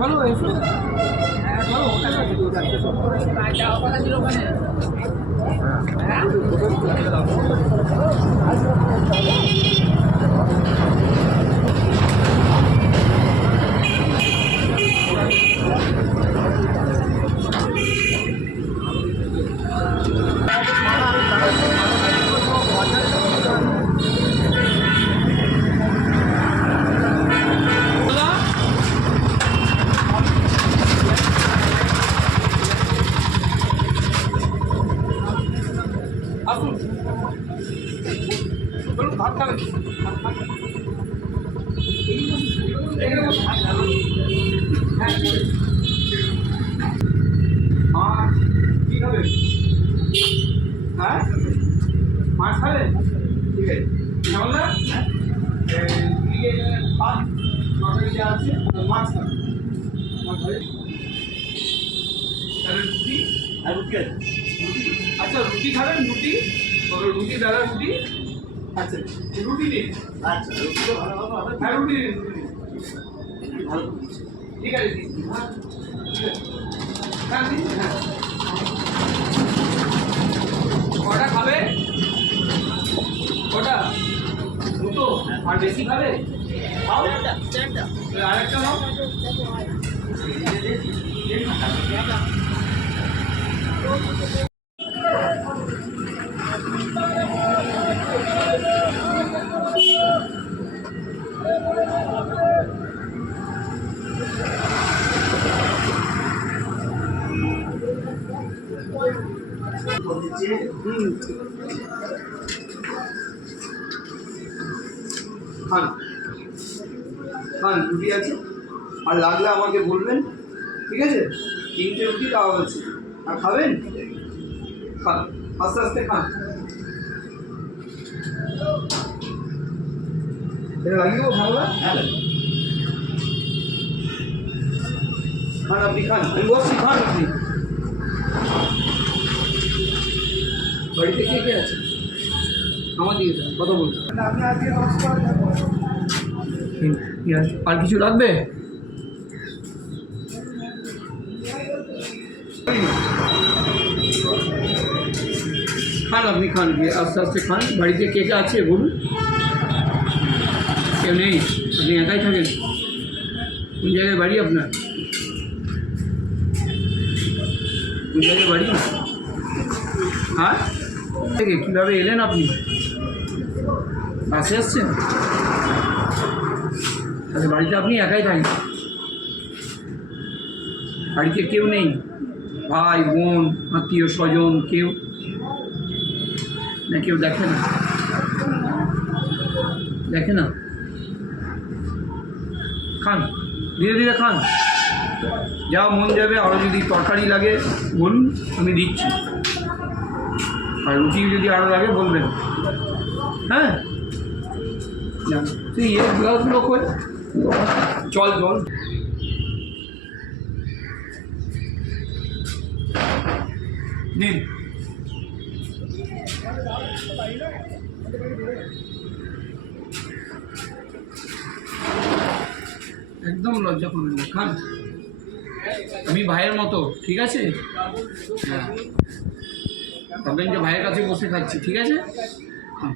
চলো এসো। হ্যাঁ চলো কথা ছিল ওখানে। আসুন বলুন ভাত খাবেন? মাছ কি খাবেন? হ্যাঁ মাছ খাবেন? ঠিক আছে কেমন না? ভাত তরকারি যা আছে মাছ খাবেন। তাহলে রুটি আর রুটি আছে। আচ্ছা রুটি খাবেন? রুটি রুটি দাদা রুটি। আচ্ছা রুটি নিন। আচ্ছা রুটি তো ভালো হবে। হ্যাঁ রুটি নিন ভালো ঠিক আছে দিন। হ্যাঁ দিন। হ্যাঁ কটা খাবে? কটা? দুটো আর বেশি খাবে? খাও আরেকটা নাও। খান খান রুটি আছে আর লাগলে আমাকে বলবেন ঠিক আছে। 3টে রুটি দেওয়া হয়েছে আর খাবেন? খান আস্তে আস্তে খান। এটা লাগিও ভালো। হ্যাঁ খান আপনি খান। আমি বলছি খান আপনি। বাড়িতে কে কে আছে? আমার দিকে কথা বলছি। আর কিছু লাগবে? খান আপনি খান আস্তে আস্তে খান। বাড়িতে কে কে আছে বলুন? কেউ নেই? আপনি একাই থাকেন? কোন জায়গায় বাড়ি আপনার? কোন জায়গায় বাড়ি? হ্যাঁ থেকে কীভাবে এলেন আপনি? বাসে আসছেন? তাহলে বাড়িতে আপনি একাই থাকেন? বাড়িতে কেউ নেই? ভাই বোন আত্মীয় স্বজন কেউ না? কেউ দেখে না? দেখে না? খান ধীরে ধীরে খান। যা মন যাবে। আরও যদি তরকারি লাগে বলুন আমি দিচ্ছি। আর রুটি যদি আরও লাগে বলবেন। হ্যাঁ তুই গ্লাসগুলো করে জল জল নিন। একদম লজ্জা করবেন না খান। আমি ভাইয়ের মতো ঠিক আছে। হ্যাঁ ভাববেন যে ভাইয়ের কাছে বসে খাচ্ছি ঠিক আছে। হ্যাঁ